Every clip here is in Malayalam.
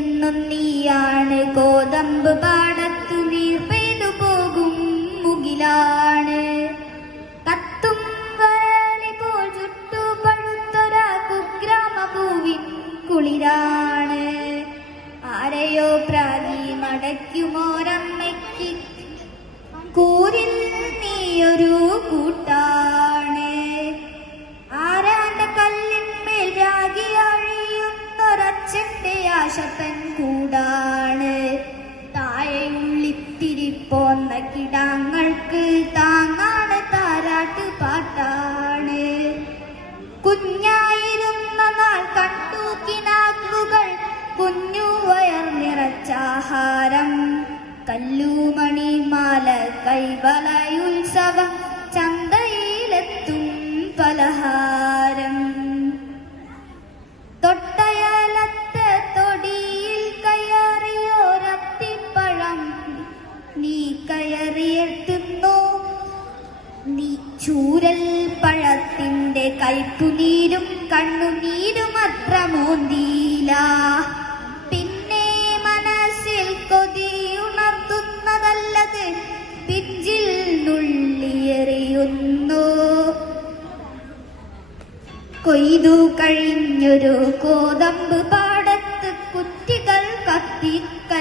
എന്നും നീയാണ് കോതമ്പ് പാടത്തു നീർ പെയ്തു പോകും മുകിലാണ് കത്തും വരളി പോൽ ചുട്ടു പഴുത്തൊരാ കുഗ്രാമഭൂവിൻ കുളിരാണ് ആരെയോ പ്രാഗി മടയ്ക്കുമോരമ്മയ്ക്ക് കൂരിൽ നീയൊരു കൂട്ടാണ് ആരാന്റെ കല്ലിന്മേൽ രാഗി അഴിയുന്നൊരച്ഛന്റെ ആശപ്പൻ കൂടാണ് താഴെയുള്ളിത്തിരിപ്പോന്ന കിടാങ്ങൾക്ക് താങ്ങാണ് താരാട്ട് പാട്ടാണ് കുഞ്ഞായിരുന്ന നാൾ കണ്ടു കിനാക്കുകൾ കുഞ്ഞു വയർ നിറച്ചാഹാരം കല്ലുമണിമാല കൈവളയുത്സവം ചന്തയിലെത്തും പലഹാരം തൊട്ടയലത്തെ തൊടിയിൽ കയറിയോരത്തിപ്പഴം നീ കയറിയെത്തുന്നു നീ ചൂരൽ പഴത്തിന്റെ കയ്പുനീരും കണ്ണുനീരും അത്ര മോന്തിയില്ല പിന്നെ മനസ്സിൽ കൊതിയുണർത്തുന്നതല്ലത് പിഞ്ചിൽ നുള്ളിയെറിയുന്നു കൊയ്തു കഴിഞ്ഞൊരു കോതമ്പ് പാടത്ത് കുറ്റികൾ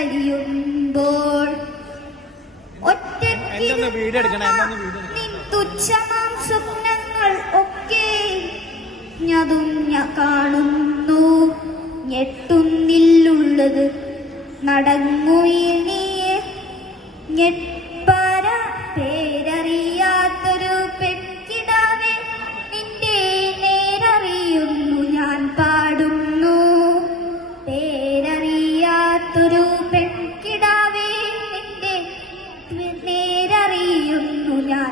കത്തിക്കരിയുമ്പോൾ ഒറ്റയ്ക്ക് തുച്ഛമാം സ്വപ്നങ്ങൾ ഒക്കെ ഞതുഞ്ഞ കാണുന്നു ഞെട്ടുന്നില്ലുള്ളത് നടങ്ങുയിനിയെ ഞെട്പര പേരറിയാത്തൊരു പെൺകിടാവേ നിന്റെ നേരറിയുന്നു ഞാൻ പാടുന്നു പേരറിയാത്തൊരു പെൺകിടാവേ നിന്റെ നേരറിയുന്നു ഞാൻ